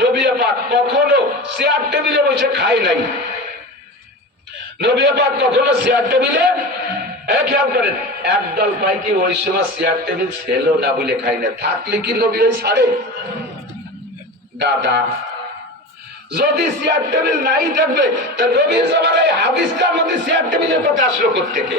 নবী পাক কখনো চেয়ার টেবিলে বসে খায় নাই। নবী পাক কখনো চেয়ার টেবিলে খেয়াল করেন একদল পাই কি ওই সময় চেয়ার টেবিল ছিল না বলে খাই না, থাকলে কি নবী ওই ছাড়ে? দাদা যদি চেয়ার টেবিল নাই থাকবে তা নবীর জামানায় হাদিসটার মধ্যে চেয়ার টেবিলের কথা আসলো কোত্থেকে?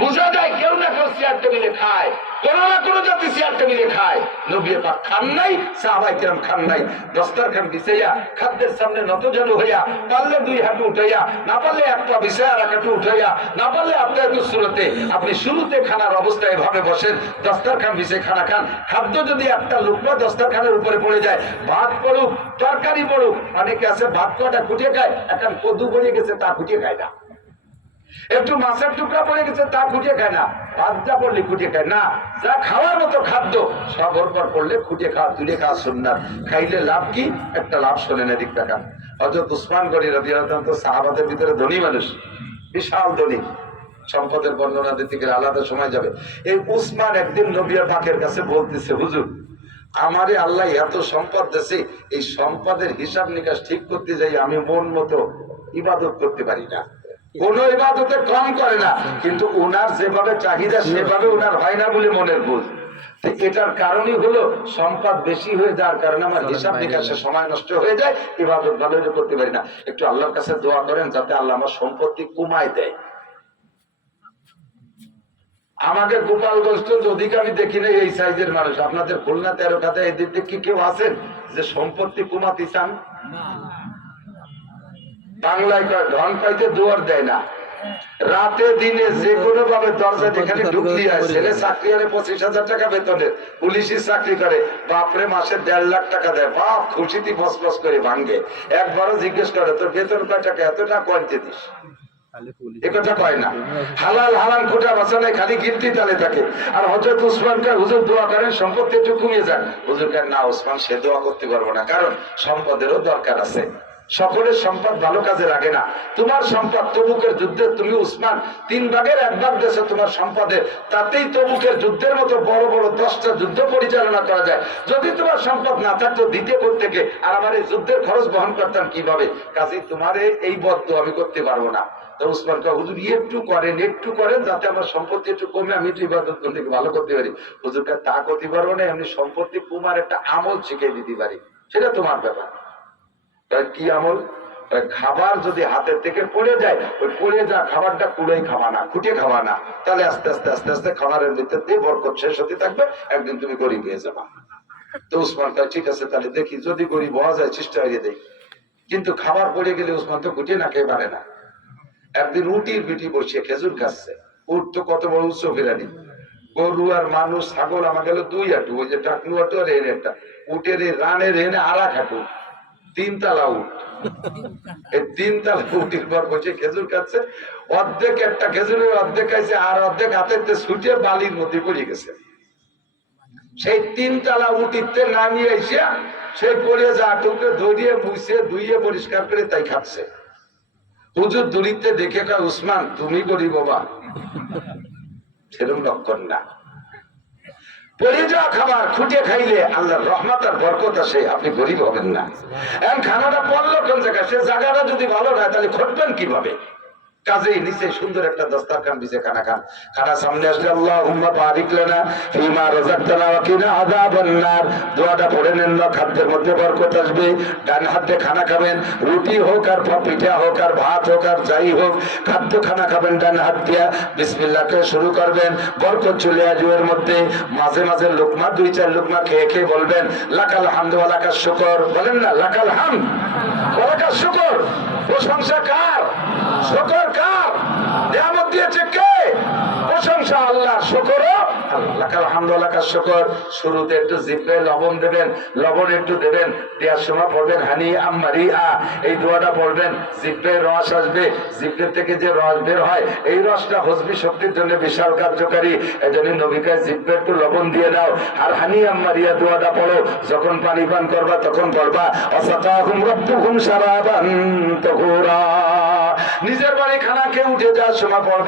বুঝা যায় কেউ না কেউ চেয়ার টেবিলে খায়, কোনো না কোনো জাতি চেয়ার টেবিলে খায়। নবী পাক খান নাই, সাহাবায়ে কেরাম খান নাই। দস্তরখান বিছাইয়া খাদ্যের সামনে নতজানু হইয়া, পারলে দুই হাঁটু উঠাইয়া, না পারলে এক পা বিছাইয়া আর এক হাঁটু উঠাইয়া, না পারলে আপনার সুরতে আপনি শুরুতে খানার অবস্থায় এভাবে বসেন, দস্তরখান বিছাই খানা খান। খাদ্য যদি একটা লুকমা দস্তরখানের উপরে পড়ে যায়, ভাত পড়ুক তরকারি পড়ুক, অনেকে আছে ভাত কটা খুঁটিয়ে খায়, এখন কদু পড়ে গেছে তা খুঁটিয়ে খায় না, একটু মাছের টুকরা পড়ে গেছে তা খুঁটিয়ে খায় না, ভাতটা পড়লে খুঁটিয়ে খায় না। যা খাওয়ার মতো খাদ্য সব ওর পর পড়লে খুঁটিয়ে খাওয়া, তুলে খাওয়া সুন্নাত। খাইলে লাভ কি? একটা লাভ শোনেন, এদিক টাকা। হযরত উসমান গনি রাদিয়াল্লাহু আনহু তো সাহাবাদের ভিতরে ধনী মানুষ, বিশাল ধনী, সম্পদের বর্ণনা দিতে গেলে আলাদা সময় যাবে। এই উসমান একদিন নবী পাকের কাছে বলতেছে, হুজুর আমারে আল্লাহ এত সম্পদ দিয়েছে, এই সম্পদের হিসাব নিকাশ ঠিক করতে যাই আমি মন মতো ইবাদত করতে পারি না, কোন ইবাদতে কম করে না, কিন্তু ওনার যেভাবে চাহিদা সেভাবে ওনার হয় না বলে মনের বুঝ। এটার কারণই হলো সম্পদ বেশি হয়ে যাওয়ার কারণে আমার হিসাব নিকাশে সময় নষ্ট হয়ে যায়, ইবাদত ভালো করতে পারি না। একটু আল্লাহর কাছে দোয়া করেন যাতে আল্লাহ আমার সম্পত্তি কমায় দেয়। আমাকে গোপালগঞ্জ ওদিকে আমি দেখি না এই সাইজের মানুষ। আপনাদের খুলনা 13 খাতে এদিক থেকে কেউ আছেন যে সম্পত্তি কমাতে চান? বাংলায় কয় ধন পাইতে দুয়ার দেয় না, রাতে দিনে যে কোনো ভাবে দরজা যেখানে ঢুকলি হয়, ছেলে চাকরি করে 25,000 টাকা বেতনের, পুলিশি চাকরি করে, বাপরে মাসে 1.5 লাখ টাকা দেয়, বাপ খুশিতে বস করে ভাঙ্গে। একবারও জিজ্ঞেস করে তোর বেতন কয় টাকা? এত টাকা কয়তে দিস? একথা কয় না। হালাল হারাম খোটা বাঁচালে খালি গিনতি তালে থাকে। আর হযরত উসমান কয় হুজুর দোয়া করেন সম্পত্তি একটু কমিয়ে যান। হুজুর কয় না উসমান, সে দোয়া করতে পারবো না, কারণ সম্পদেরও দরকার আছে। সকলের সম্পদ ভালো কাজে লাগে না। তোমার সম্পদ তবুকের যুদ্ধে তুমি উসমান 3 ভাগের 1 ভাগ দেশে তোমার সম্পদের, তাতেই তবুকের যুদ্ধের মতো বড় বড় 10টা যুদ্ধ পরিচালনা করা যায়। যদি তোমার সম্পদ না থাকতো দ্বিতীয় থেকে, আর আমার এই যুদ্ধের খরচ বহন করতাম কিভাবে? কাজেই তোমার এই বদ্ধ আমি করতে পারবো না। তো উসমান কয় হুজুর একটু করেন যাতে আমার সম্পত্তি একটু কমে আমি একটু ইবাদত করতে ভালো করতে পারি। হুজুর কয় তা করতে পারবো না, এমনি সম্পত্তি কমার একটা আমল শিখিয়ে দিতে পারি, সেটা তোমার ব্যাপার। কি আমল? খাবার যদি হাতের থেকে পড়ে যায়, ওই পড়ে যা খাবারটা কুড়াই খাওয়া না, খুঁটে খাওয়া না, তাহলে আস্তে আস্তে আস্তে আস্তে খাবারের ভিতর দিয়ে বরকত শেষ হতে থাকবে, একদিন তুমি গরিব হয়ে যাবা। তো উসমান কয় ঠিক আছে তাহলে দেখি, যদি গরিব হওয়া যায় চেষ্টা হয়ে দেয়। কিন্তু খাবার পড়ে গেলে উসমান তো খুঁটে না খেয়ে পারে না। একদিন উটির পিঠি বসে খেজুর খাচ্ছে, উট তো কত বড় উচ্চ ফেরানি, গরু আর মানুষ ছাগল আমার গেল 2 হাঁটু, ওই যে টাকলু হাঁটু আর এনে একটা, উটের এই রানের এনে আর এক হাঁটু, 3 তালা উট। এই 3 তালা উটির পর বসে খেজুর খাচ্ছে, অর্ধেক একটা খেজুরের অর্ধেক খাইছে, আর অর্ধেক হাতে ছুটে বালির মধ্যে পড়ে গেছে। সেই 3 তালা উটিতে নামিয়ে এসে সেই পড়ে যা টুকরে ধরিয়ে মুছে ধুইয়ে পরিষ্কার করে তাই খাচ্ছে। হুজুর দূরিতে দেখে কয় উসমান তুমি গরিব বাবা, সেরকম লক্ষণ না। পড়ে যাওয়া খাবার খুঁটে খাইলে আল্লাহর রহমত আর বরকত আসে, আপনি গরিব হবেন না। এখন খানাটা পড়লো কোন জায়গায়, সে জায়গাটা যদি ভালো না তাহলে ঘটবেন কিভাবে? কাজেই নিচে সুন্দর একটা দস্তরখান বিছে খানা খান। খানা সামনে আসলে আল্লাহুম্মা বারিক লানা ফিমা রাযাকতানা ওয়া কিনা আযাবান নার, দোয়াটা পড়ে নেন না, খাদ্যের মধ্যে বরকত আসবে। ডান হাতে খানা খাবেন, রুটি হোক আর পিঠা হোক আর ভাত হোক আর যাই হোক, খাদ্য খানা খাবেন ডান হাত দিয়া, বিসমিল্লাহ কে শুরু করবেন, বরকত চলে আসবে এর মধ্যে। মাঝে মাঝে লোকমা 2-4 লোকমা খেয়ে খেয়ে বলবেন লাকাল হামদু ওয়া লাকাশ শুকর, বলেন না লাকাল হামদ ওয়া লাকাশ শুকর। প্রশংসা কার? শুকর কার? নিয়ামত দিয়েছে কে? প্রশংসা আল্লাহর, শুকরও লাকাল হামদু ওয়া লাকাশ শুকর। শুরুতে একটু জিহ্বায় লবণ দেবেন, লবণ একটু দেবেন, দেওয়ার সময় পড়বেন হানি আম্মারিআ, এই দোয়াটা পড়বেন। জিহ্বায় রস আসবে, জিহ্বা থেকে যে রস বের হয় এই রসটা হজমি শক্তির জন্য বিশাল কার্যকারী। এজন্য নবী কয় জিহ্বায় একটু লবণ দিয়ে দাও, আর হানি আম্মারিআ দোয়াটা পড়ো। যখন পানি পান করবা তখন বলবা আসাকাহুম রাব্বুহুম শারাবান তাহুরা। নিজের বাড়ি খানা খেয়ে উঠে যাওয়ার সময় পড়বা